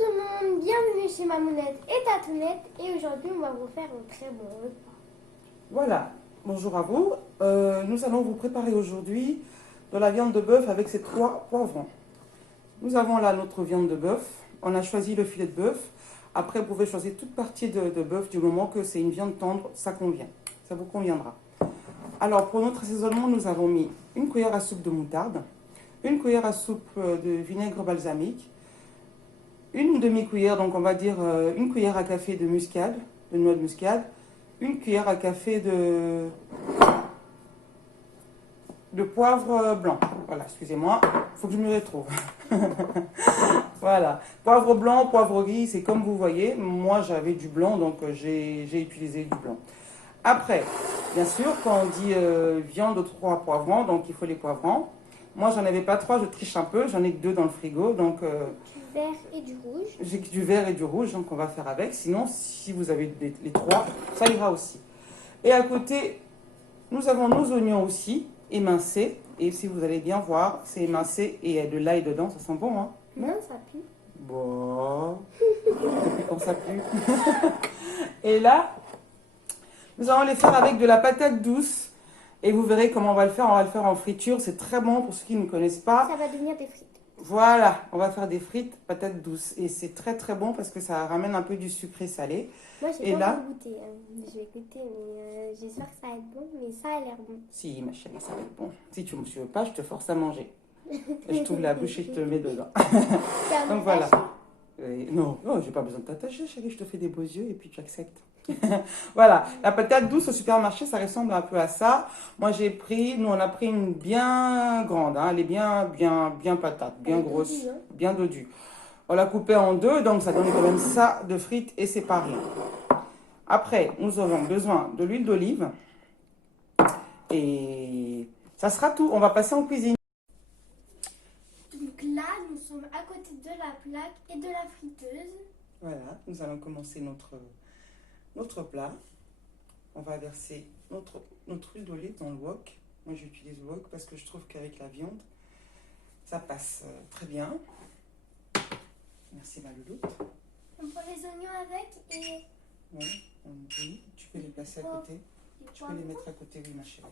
tout le monde, bienvenue chez Mamounette et Tatounette et aujourd'hui on va vous faire un très bon repas. Voilà, bonjour à vous. Nous allons vous préparer aujourd'hui de la viande de bœuf avec ces 3 poivrons. Nous avons là notre viande de bœuf. On a choisi le filet de bœuf. Après, vous pouvez choisir toute partie de bœuf du moment que c'est une viande tendre, ça convient. Ça vous conviendra. Alors, pour notre assaisonnement, nous avons mis une cuillère à soupe de moutarde, une cuillère à soupe de vinaigre balsamique, une demi-cuillère, donc on va dire une cuillère à café de muscade, de noix de muscade, une cuillère à café de poivre blanc. Voilà, excusez-moi, il faut que je me retrouve. Voilà, poivre blanc, poivre gris, c'est comme vous voyez. Moi, j'avais du blanc, donc j'ai utilisé du blanc. Après, bien sûr, quand on dit viande aux 3 poivrons, donc il faut les poivrons. Moi, j'en avais pas 3, je triche un peu, j'en ai que 2 dans le frigo, donc... Du vert et du rouge. J'ai du vert et du rouge, donc on va faire avec. Sinon, si vous avez les 3, ça ira aussi. Et à côté, nous avons nos oignons aussi, émincés. Et si vous allez bien voir, c'est émincé et il y a de l'ail dedans, ça sent bon, hein? Non, ça pue. Bon, depuis quand ça pue. Et là, nous allons les faire avec de la patate douce. Et vous verrez comment on va le faire. On va le faire en friture. C'est très bon pour ceux qui ne connaissent pas. Ça va devenir des frites. Voilà, on va faire des frites patates douces. Et c'est très très bon parce que ça ramène un peu du sucré salé. Moi, j'ai Et pas là, encore goûté. Je vais goûter, mais j'espère que ça va être bon. Mais ça a l'air bon. si ma chérie, ça va être bon. Si tu ne me veux pas, je te force à manger. Je t'ouvre la bouche et je te le mets dedans. Donc voilà. Non, non, j'ai pas besoin de t'attacher, chérie. Je te fais des beaux yeux et puis tu acceptes. Voilà, la patate douce au supermarché, ça ressemble un peu à ça. Moi, nous, on a pris une bien grande, hein. Elle est bien patate, bien grosse, bien dodue. On l'a coupée en 2, donc ça donne quand même ça de frites et c'est pas rien. Après, nous aurons besoin de l'huile d'olive et ça sera tout. On va passer en cuisine. Donc là, nous sommes à côté de la plaque et de la friteuse. Voilà, nous allons commencer notre plat. On va verser notre huile d'olive dans le wok. Moi, j'utilise le wok parce que je trouve qu'avec la viande, ça passe très bien. Merci, ma louloute. On prend les oignons avec et... Oui, oui, tu peux les placer à côté. Tu peux les mettre à côté, oui, ma chérie.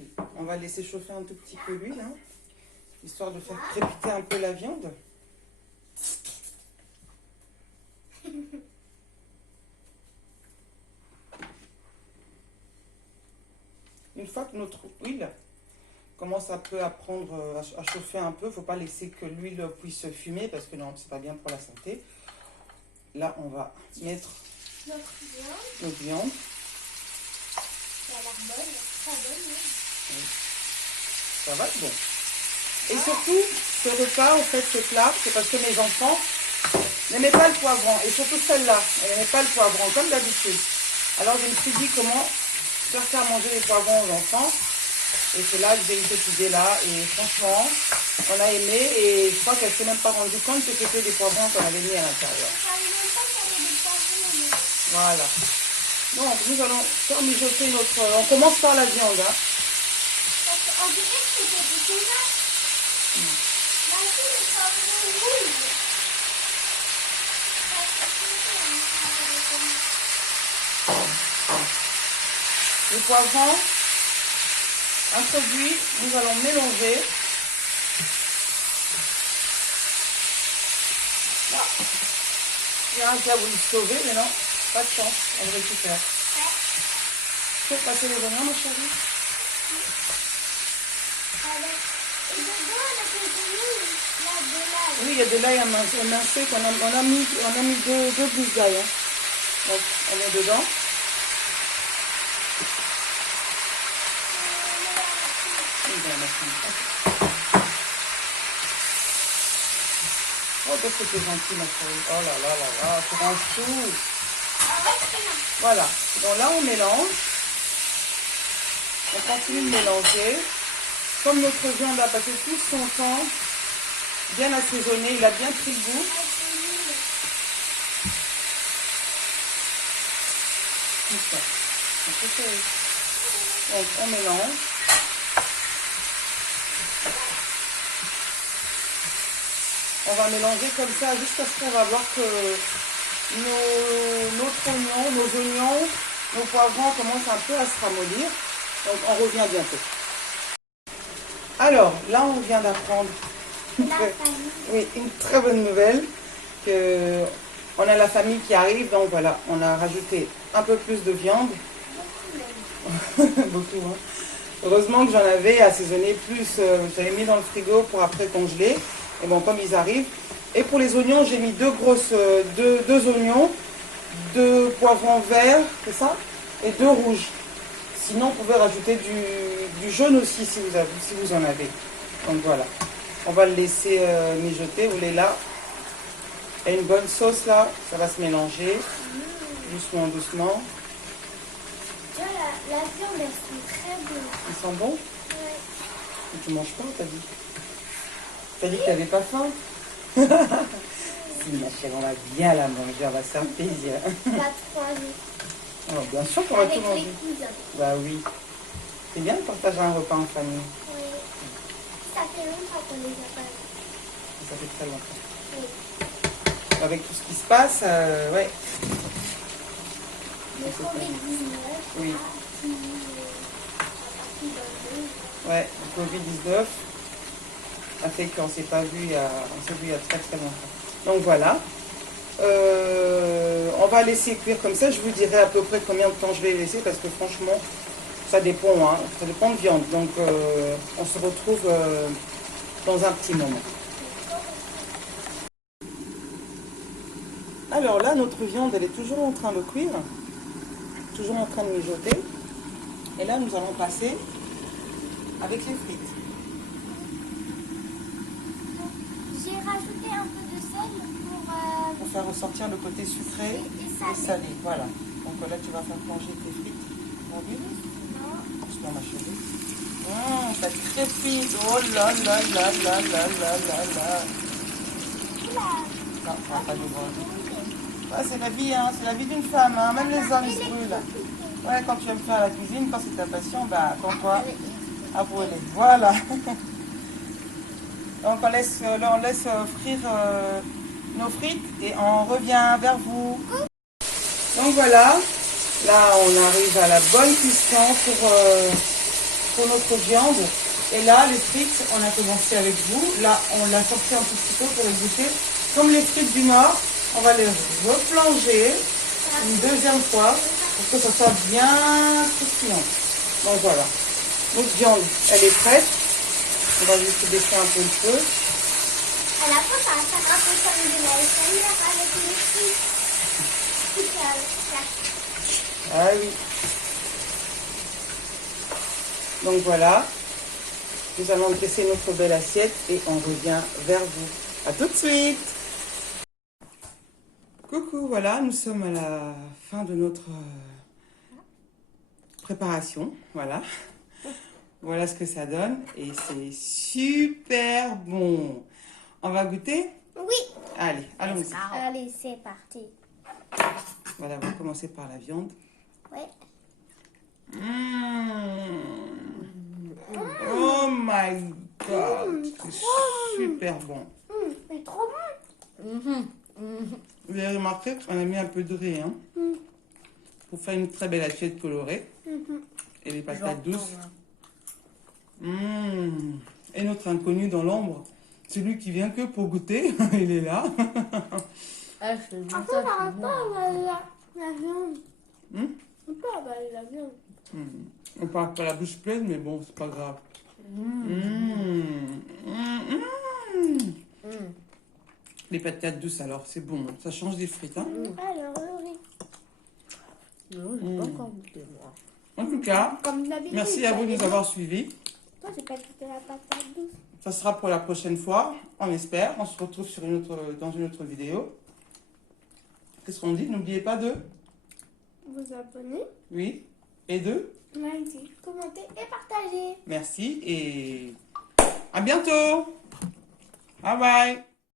Oui. On va laisser chauffer un tout petit peu l'huile, hein, histoire de faire crépiter un peu la viande. Une fois que notre huile commence un peu à prendre, à chauffer un peu, il ne faut pas laisser que l'huile puisse fumer parce que non, c'est pas bien pour la santé. Là, on va mettre notre viande. Ça a l'air bonne, très bonne. Oui. Ça va être bon. Et surtout, ce repas, en fait, ce plat, c'est parce que mes enfants n'aimaient pas le poivron. Et surtout celle-là, elle n'aimait pas le poivron, comme d'habitude. Alors, je me suis dit comment faire manger les poivrons aux enfants. Et c'est là que j'ai eu cette idée-là. Et franchement, on a aimé. Et je crois qu'elle ne s'est même pas rendue compte que c'était des poivrons qu'on avait mis à l'intérieur. Voilà. Donc, nous allons faire mijoter notre... On commence par la viande. Hein. On dirait que c'était du soja. Là, c'est le poivron rouge. Les poivrons introduits, nous allons mélanger. Ah. Il y a un qui a voulu se sauver, mais non, pas de chance, on le récupère. Tu peux passer les oignons, ma chérie? Et dedans, on a de l'ail. Oui, il y a de l'ail émincé on a mis deux gousses d'ail. Hein. Donc, on met dedans. Oh, qu'est-ce que c'est gentil, ma chérie. Oh là là là là, tu ranges tout. Voilà. Donc là, on mélange. On continue de mélanger. Comme notre viande a passé tout son temps, bien assaisonné, il a bien pris le goût. Donc, on mélange. On va mélanger comme ça jusqu'à ce qu'on va voir que notre oignon, nos oignons, nos poivrons commencent un peu à se ramollir. Donc on revient bientôt. Alors là on vient d'apprendre une très bonne nouvelle. Que on a la famille qui arrive, donc voilà, on a rajouté un peu plus de viande. Beaucoup, hein. Heureusement que j'en avais assaisonné plus, j'avais mis dans le frigo pour après congeler. Et bon, comme ils arrivent. Et pour les oignons, j'ai mis deux oignons, 2 poivrons verts, c'est ça? Et 2 rouges. Sinon, vous pouvez rajouter du jaune aussi si vous en avez. Donc voilà. On va le laisser mijoter. Vous voulez là. Et une bonne sauce là, ça va se mélanger. Doucement, doucement. La viande, elle sent très bon. Ils sont bons? Ouais. Mais tu manges pas, t'as dit? T'as dit que t'avais pas faim? Si, ma chérie, on va bien la manger, on va se faire plaisir. Pas trop vite. Oh, bien sûr qu'on va Avec tout manger. les cousins. Bah oui. C'est bien de partager un repas en famille. Oui. Ça fait longtemps qu'on les a pas vus. Ça fait très longtemps. Oui. Avec tout ce qui se passe, ouais. Le Covid-19. Oui. Ouais, le Covid-19 a fait qu'on s'est pas vu, on s'est vu il y a très très longtemps. Donc voilà. On va laisser cuire comme ça. Je vous dirai à peu près combien de temps je vais laisser parce que franchement, ça dépend, hein. Ça dépend de viande. Donc on se retrouve dans un petit moment. Alors là, notre viande, elle est toujours en train de cuire, toujours en train de mijoter. Et là, nous allons passer avec les frites. J'ai rajouté un peu de sel Pour faire ressortir le côté sucré et salé. Voilà. Donc là, tu vas faire plonger tes frites. Bon, oui. Doucement, ma chérie. Ça crépite. Oh là là là là là là là là. Non, on va pas du bras. Ouais, c'est la vie, hein, c'est la vie d'une femme, hein. Même les hommes ils se brûlent. Ouais, quand tu aimes faire la cuisine, quand c'est ta passion, bah attends-toi à brûler. Voilà. Donc on laisse frire nos frites et on revient vers vous. Donc voilà, là on arrive à la bonne cuisson pour notre viande. Et là les frites, on a commencé avec vous. Là on l'a sorti un tout petit peu pour les goûter. Comme les frites du Nord. On va les replonger une deuxième fois pour que ça soit bien croustillant. Donc voilà. Notre viande, elle est prête. On va juste baisser un peu le feu. À la fois, ça va faire un peu comme de la SMR avec les frites. Ah oui. Donc voilà. Nous allons dresser notre belle assiette et on revient vers vous. À tout de suite. Coucou, voilà, nous sommes à la fin de notre préparation, voilà. Voilà ce que ça donne et c'est super bon. On va goûter? Oui. Allez, allons-y. Allez, c'est parti. Voilà, on va commencer par la viande. Ouais. Oh my God, c'est super bon. C'est trop bon. Vous avez remarqué qu'on a mis un peu de riz, hein, pour faire une très belle assiette colorée. Et les patates douces. Et notre inconnu dans l'ombre, celui qui vient que pour goûter, il est là. Après, on va pas avaler la viande. On peut avaler la viande. On part pas la bouche pleine, mais bon, c'est pas grave. Les patates douces, alors, c'est bon. Ça change des frites, hein. Alors, le riz. Non, j'ai pas encore goûté, moi. En tout cas, Comme d'habitude. merci à vous de nous avoir suivis. Toi, j'ai pas goûté la patate douce. Ça sera pour la prochaine fois, on espère. On se retrouve dans une autre vidéo. Qu'est-ce qu'on dit? N'oubliez pas de... Vous abonnez, Oui. Et de... likez, commentez et partagez. Merci et à bientôt. Bye bye.